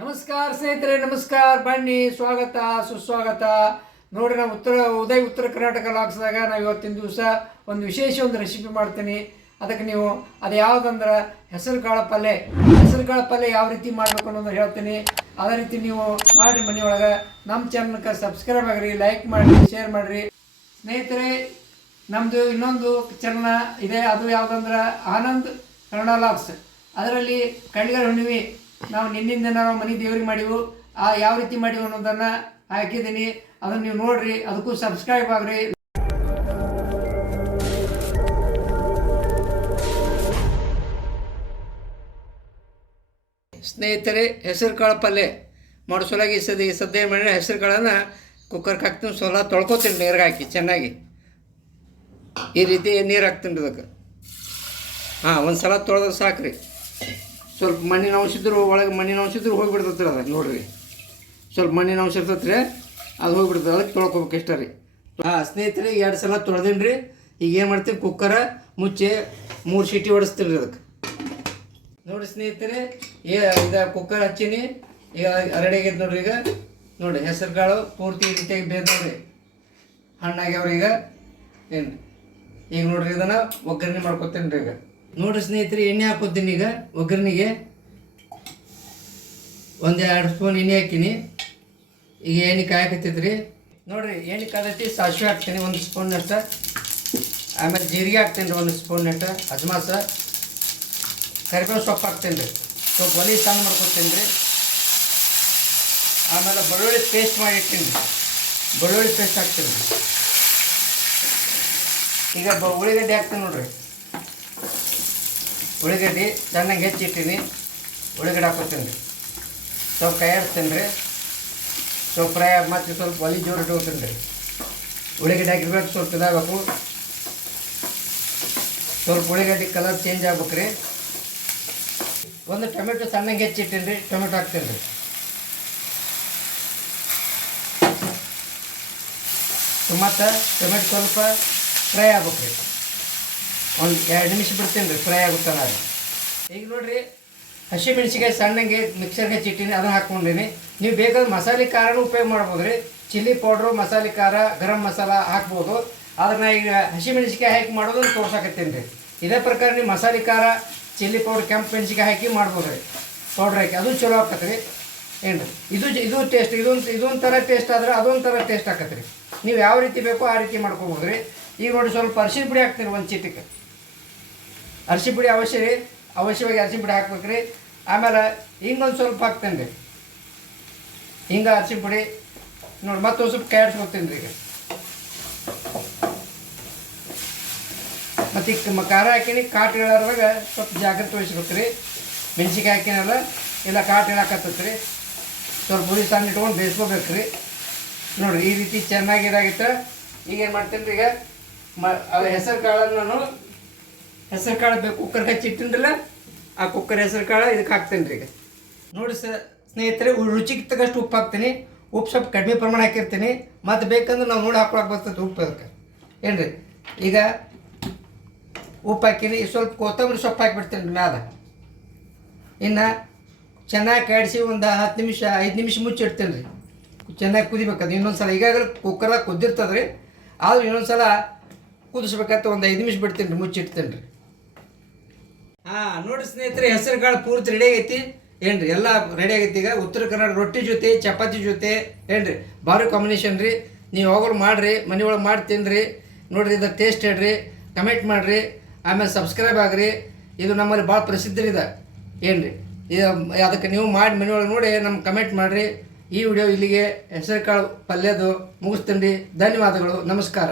ನಮಸ್ಕಾರ ಸ್ನೇಹಿತರೆ, ನಮಸ್ಕಾರ. ಬನ್ನಿ, ಸ್ವಾಗತ ಸುಸ್ವಾಗತ. ನೋಡಿ, ನಾವು ಉತ್ತರ ಕರ್ನಾಟಕ ಲಾಕ್ಸ್ದಾಗ ನಾವು ಇವತ್ತಿನ ದಿವಸ ಒಂದು ವಿಶೇಷ ರೆಸಿಪಿ ಮಾಡ್ತೀನಿ. ಅದಕ್ಕೆ ನೀವು ಅದು ಯಾವುದಂದ್ರೆ ಹೆಸರು ಕಾಳು ಪಲ್ಯ ಯಾವ ರೀತಿ ಮಾಡಬೇಕು ಅನ್ನೋದು ಹೇಳ್ತೀನಿ. ಅದೇ ರೀತಿ ನೀವು ಮಾಡಿ ಮನೆಯೊಳಗೆ. ನಮ್ಮ ಚಾನಲ್ಗೆ ಸಬ್ಸ್ಕ್ರೈಬ್ ಆಗಿರಿ, ಲೈಕ್ ಮಾಡಿರಿ, ಶೇರ್ ಮಾಡಿರಿ. ಸ್ನೇಹಿತರೆ, ನಮ್ಮದು ಇನ್ನೊಂದು ಚಾನಲ್ ಇದೆ. ಅದು ಯಾವುದಂದ್ರೆ ಆನಂದ್ ಕನ್ನಡ ಲಾಕ್ಸ್. ಅದರಲ್ಲಿ ಕಳ್ಳಿಗರ ಹುಣ್ಣಿಮೆ ನಾವು ನಿನ್ನಿಂದ ನಾವು ಮನೆ ದೇವ್ರಿಗೆ ಮಾಡಿವು. ಯಾವ ರೀತಿ ಮಾಡಿವು ಅನ್ನೋದನ್ನು ಹಾಕಿದ್ದೀನಿ. ಅದನ್ನು ನೀವು ನೋಡ್ರಿ, ಅದಕ್ಕೂ ಸಬ್ಸ್ಕ್ರೈಬ್ ಆಗ್ರಿ. ಸ್ನೇಹಿತರೆ, ಹೆಸರು ಕಾಳು ಪಲ್ಯ ಮಾಡೋ ಸಲುವಾಗಿ ಸದ್ಯ ಮಾಡಿದ್ರೆ ಹೆಸರು ಕಾಳನ್ನು ಕುಕ್ಕರ್ಗೆ ಹಾಕ್ತೀನಿ. ಸ್ವಲ್ಪ ತೊಳ್ಕೊತೀನಿ ನೀರಿಗೆ ಹಾಕಿ ಚೆನ್ನಾಗಿ. ಈ ರೀತಿ ನೀರು ಹಾಕ್ತೀನಿ ಅದಕ್ಕೆ. ಒಂದು ಸಲ ತೊಳೆದ್ರೆ ಸಾಕ್ರಿ. ಸ್ವಲ್ಪ ಮಣ್ಣಿನ ಅಂಶ ಇದ್ದರೂ ಒಳಗೆ ಮಣ್ಣಿನ ಅಂಶ ಇದ್ರೂ ಹೋಗಿಬಿಡ್ತೈತೆ ರೀ. ಅದು ನೋಡಿರಿ, ಸ್ವಲ್ಪ ಮಣ್ಣಿನ ಅಂಶ ಇರ್ತೈತೆ ರೀ, ಅದು ಹೋಗಿಬಿಡ್ತದೆ. ಅದಕ್ಕೆ ತೊಳ್ಕೊಬೇಕು ಇಷ್ಟ ರೀ. ಸ್ನೇಹಿತರೆ, 2 ಸಲ ತೊಳೆದೀನಿ ರೀ. ಈಗ ಏನು ಮಾಡ್ತೀನಿ, ಕುಕ್ಕರ ಮುಚ್ಚಿ 3 ಸೀಟಿ ಹೊಡಿಸ್ತೀನಿ ರೀ ಅದಕ್ಕೆ. ನೋಡಿ ಸ್ನೇಹಿತರೆ, ಇದು ಕುಕ್ಕರ್ ಹಚ್ಚೀನಿ. ಈಗ ರೆಡಿ ಆಗೈತೆ ನೋಡ್ರಿ. ಈಗ ನೋಡಿ, ಹೆಸರು ಕಾಳು ಪೂರ್ತಿ ಈ ರೀತಿಯಾಗಿ ಬೇರೆ ನೋಡ್ರಿ, ಹಣ್ಣಾಗ್ಯಾವ್ರಿ. ಏನು ಈಗ ನೋಡ್ರಿ, ಇದನ್ನು ಒಗ್ಗರಣೆ ಮಾಡ್ಕೊತೀನಿ ರೀ. ಈಗ ನೋಡಿರಿ ಸ್ನೇಹಿತರೆ, ಎಣ್ಣೆ ಹಾಕೋತೀನಿ. ಈಗ ಒಗ್ಗರಣೆಗೆ 1-2 ಸ್ಪೂನ್ ಎಣ್ಣೆ ಹಾಕಿನಿ. ಈಗ ಎಣ್ಣೆ ಕಾಯಕತ್ತೈತೆ ರೀ. ನೋಡಿರಿ, ಎಣ್ಣೆ ಕಾದೈತಿ. ಸಾಸಿವೆ ಹಾಕ್ತೀನಿ 1 ಸ್ಪೂನ್ನಷ್ಟು. ಆಮೇಲೆ ಜೀರಿಗೆ ಹಾಕ್ತೀನಿ ರೀ 1 ಸ್ಪೂನ್ನಷ್ಟು. ಅಜ್ಮಾಸ, ಕರಿಬೇವು ಸೊಪ್ಪು ಹಾಕ್ತೀನಿ ರೀ. ಸ್ವಲ್ಪ ಒಲೆ ಸಣ್ಣ ಮಾಡ್ಕೊತೀನಿ ರೀ. ಆಮೇಲೆ ಬೆಳ್ಳುಳ್ಳಿ ಪೇಸ್ಟ್ ಮಾಡಿ ಇಡ್ತೀನಿ ರೀ. ಬೆಳ್ಳುಳ್ಳಿ ಪೇಸ್ಟ್ ಹಾಕ್ತೀನಿ ರೀ. ಈಗ ಉಳ್ಳಿಗಡ್ಡೆ ಹಾಕ್ತೀನಿ ನೋಡಿರಿ. ಉಳ್ಳಿಗಡ್ಡೆ ಚೆನ್ನಾಗಿ ಹೆಚ್ಚಿಟ್ಟಿನಿ. ಉಳ್ಳಿಗಡ್ಡೆ ಹಾಕೋತೀನಿ ರೀ. ಸ್ವಲ್ಪ ಕೈ ಆಡಿಸ್ತೀನಿ ರೀ. ಸ್ವಲ್ಪ ಫ್ರೈ ಮತ್ತು ಸ್ವಲ್ಪ ಒಲೆ ಜೋರು ಇಟ್ಕೋತೀನಿ ರೀ. ಉಳ್ಳಿಗಡ್ಡೆ ಹಾಕಿರ್ಬೇಕು, ಸ್ವಲ್ಪ ಇದಾಗಬೇಕು. ಸ್ವಲ್ಪ ಉಳ್ಳಿಗಡ್ಡೆ ಕಲರ್ ಚೇಂಜ್ ಆಗ್ಬೇಕು ರೀ. 1 ಟೊಮೆಟೊ ಸಣ್ಣಗೆ ಹೆಚ್ಚಿಟ್ಟಿನಿ ರೀ. ಟೊಮೆಟೊ ಹಾಕ್ತೀನಿ ರೀ. ಮತ್ತು ಟೊಮೆಟೊ ಸ್ವಲ್ಪ ಫ್ರೈ ಆಗ್ಬೇಕು ರೀ. 1-2 ನಿಮಿಷ ಬಿಡ್ತೀನಿ ರೀ, ಫ್ರೈ ಆಗುತ್ತೆ ನಾನು. ಈಗ ನೋಡಿರಿ, ಹಸಿಮೆಣ್ಸಿಕಾಯಿ ಸಣ್ಣಗೆ ಮಿಕ್ಸರ್ಗೆ ಹಚ್ಚಿಟ್ಟಿನಿ, ಅದನ್ನು ಹಾಕ್ಕೊಂಡೀನಿ. ನೀವು ಬೇಕಾದ್ರೆ ಮಸಾಲೆ ಖಾರನೂ ಉಪಯೋಗ ಮಾಡ್ಬೋದು ರೀ. ಚಿಲ್ಲಿ ಪೌಡ್ರು, ಮಸಾಲೆ ಖಾರ, ಗರಂ ಮಸಾಲ ಹಾಕ್ಬೋದು. ಆದ್ರೆ ನಾ ಈಗ ಹಸಿಮೆಣ್ಸಿಕಾಯಿ ಹಾಕಿ ಮಾಡೋದನ್ನು ತೋರ್ಸಾಕತ್ತೀನಿ ರೀ. ಇದೇ ಪ್ರಕಾರ ನೀವು ಮಸಾಲೆ ಖಾರ, ಚಿಲ್ಲಿ ಪೌಡ್ರ್, ಕೆಂಪು ಮೆಣಸಿಕಾಯಿ ಹಾಕಿ ಮಾಡ್ಬೋದು ರೀ. ಪೌಡ್ರ್ ಹಾಕಿ ಅದು ಚಲೋ ಆಗ್ತದೆ ರೀ. ಏನು ಇದು ಟೇಸ್ಟ್, ಇದೊಂದು ಥರ ಟೇಸ್ಟ್ ಆದ್ರೆ ಅದೊಂದು ಥರ ಟೇಸ್ಟ್ ಆಕತ್ತೆ ರೀ. ನೀವು ಯಾವ ರೀತಿ ಬೇಕೋ ಆ ರೀತಿ ಮಾಡ್ಕೊಬೋದು ರೀ. ಈಗ ನೋಡಿ, ಸ್ವಲ್ಪ ಅರಿಶಿನ ಪುಡಿ ಹಾಕ್ತೀನಿ 1 ಚೀಟಿಗೆ. ಅರಿಶಿನ ಪುಡಿ ಅವಶ್ಯವಾಗಿ ಅರಿಶಿನ ಪುಡಿ ಹಾಕ್ಬೇಕು ರೀ. ಆಮೇಲೆ ಹಿಂಗೊಂದು ಸ್ವಲ್ಪ ಹಾಕ್ತೇನೆ ರೀ. ಹಿಂಗೆ ಅರಿಶಿನ ಪುಡಿ ನೋಡಿ, ಮತ್ತೊಂದು ಸ್ವಲ್ಪ ಕಾಯಿಸ್ಕೊತೀನಿ ರೀ. ಈಗ ಮತ್ತು ಈಗ ಖಾರ ಹಾಕಿನಿ. ಕಾಟು ಹೇಳೋದ್ರಾಗ ಸ್ವಲ್ಪ ಜಾಗ್ರತೆ ವಹಿಸ್ಬೇಕು ರೀ. ಮೆಣಸಿಕಾಯಿ ಹಾಕಿನಲ್ಲ, ಇಲ್ಲ ಕಾಟು ಹೇಳಾಕತ್ತೈತೆ ರೀ. ಸ್ವಲ್ಪ ಪುಡಿ ಸಣ್ಣ ಇಟ್ಕೊಂಡು ಬೇಯಿಸ್ಕೋಬೇಕು ರೀ. ನೋಡಿರಿ, ಈ ರೀತಿ ಚೆನ್ನಾಗಿ ಇದಾಗಿತ್ತು. ಈಗ ಏನು ಮಾಡ್ತೀನಿ ರೀ, ಈಗ ಹೆಸರು ಕಾಳನ್ನು ನಾನು ಹೆಸರು ಕಾಳು ಬೇಕು ಕುಕ್ಕರ್ಗೆ ಹಚ್ಚಿಟ್ಟಿನ್ರಲ್ಲ, ಆ ಕುಕ್ಕರ್ ಹೆಸರು ಕಾಳು ಇದಕ್ಕೆ ಹಾಕ್ತೀನಿ ರೀ. ಈಗ ನೋಡಿ ಸ್ನೇಹಿತರೆ, ರುಚಿಗೆ ತಕ್ಕಷ್ಟು ಉಪ್ಪು ಹಾಕ್ತೀನಿ. ಉಪ್ಪು ಸ್ವಲ್ಪ ಕಡಿಮೆ ಪ್ರಮಾಣ ಹಾಕಿರ್ತೀನಿ. ಮತ್ತು ಬೇಕಂದ್ರೆ ನಾವು ನೋಡಿ ಹಾಕೊಳಕ್ಕೆ ಬರ್ತೈತೆ ಉಪ್ಪು ಅದಕ್ಕೆ. ಏನು ರೀ, ಈಗ ಉಪ್ಪು ಹಾಕಿನಿ. ಸ್ವಲ್ಪ ಕೊತ್ತಂಬರಿ ಸೊಪ್ಪು ಹಾಕಿಬಿಡ್ತೀನಿ ರೀ ಮ್ಯಾಲ. ಇನ್ನು ಚೆನ್ನಾಗಿ ಕಾಯಿಸಿ ಒಂದು 10 ನಿಮಿಷ 5 ನಿಮಿಷ ಮುಚ್ಚಿಡ್ತೀನಿ ರೀ. ಚೆನ್ನಾಗಿ ಕುದಿಬೇಕದು. ಇನ್ನೊಂದು ಸಲ ಈಗಾಗಲೇ ಕುಕ್ಕರ್ದಾಗ ಕುದ್ದಿರ್ತದೆ ರೀ. ಆದರೂ ಇನ್ನೊಂದು ಸಲ ಕುದಿಸ್ಬೇಕಂತ ಒಂದು 5 ನಿಮಿಷ ಬಿಡ್ತೀನಿ ರೀ, ಮುಚ್ಚಿಡ್ತೀನಿ ರೀ. ನೋಡಿ ಸ್ನೇಹಿತರೆ, ಹೆಸರು ಕಾಳು ಪೂರ್ತಿ ರೆಡಿ ಆಗೈತಿ. ಏನು ರೀ, ಎಲ್ಲ ರೆಡಿ ಆಗೈತಿ. ಈಗ ಉತ್ತರ ಕನ್ನಡ ರೊಟ್ಟಿ ಜೊತೆ, ಚಪಾತಿ ಜೊತೆ, ಏನು ರೀ, ಭಾರಿ ಕಾಂಬಿನೇಷನ್ ರೀ. ನೀವು ಯಾವಾಗಲೂ ಮಾಡಿರಿ, ಮನೆಯೊಳಗೆ ಮಾಡಿ ತಿನ್ನಿರಿ. ನೋಡಿರಿ, ಇದು ಟೇಸ್ಟ್ ಹೇಳ್ರಿ, ಕಮೆಂಟ್ ಮಾಡಿರಿ, ಆಮೇಲೆ ಸಬ್ಸ್ಕ್ರೈಬ್ ಆಗಿರಿ. ಇದು ನಮ್ಮಲ್ಲಿ ಭಾಳ ಪ್ರಸಿದ್ಧ ಇದೆ. ಏನು ರೀ, ಇದು ಅದಕ್ಕೆ ನೀವು ಮಾಡಿ ಮನೆಯೊಳಗೆ ನೋಡಿ ನಮ್ಗೆ ಕಮೆಂಟ್ ಮಾಡಿರಿ. ಈ ವಿಡಿಯೋ ಇಲ್ಲಿಗೆ ಹೆಸರು ಕಾಳು ಪಲ್ಯದು ಮುಗಿಸ್ತೀನಿ ರೀ. ಧನ್ಯವಾದಗಳು, ನಮಸ್ಕಾರ.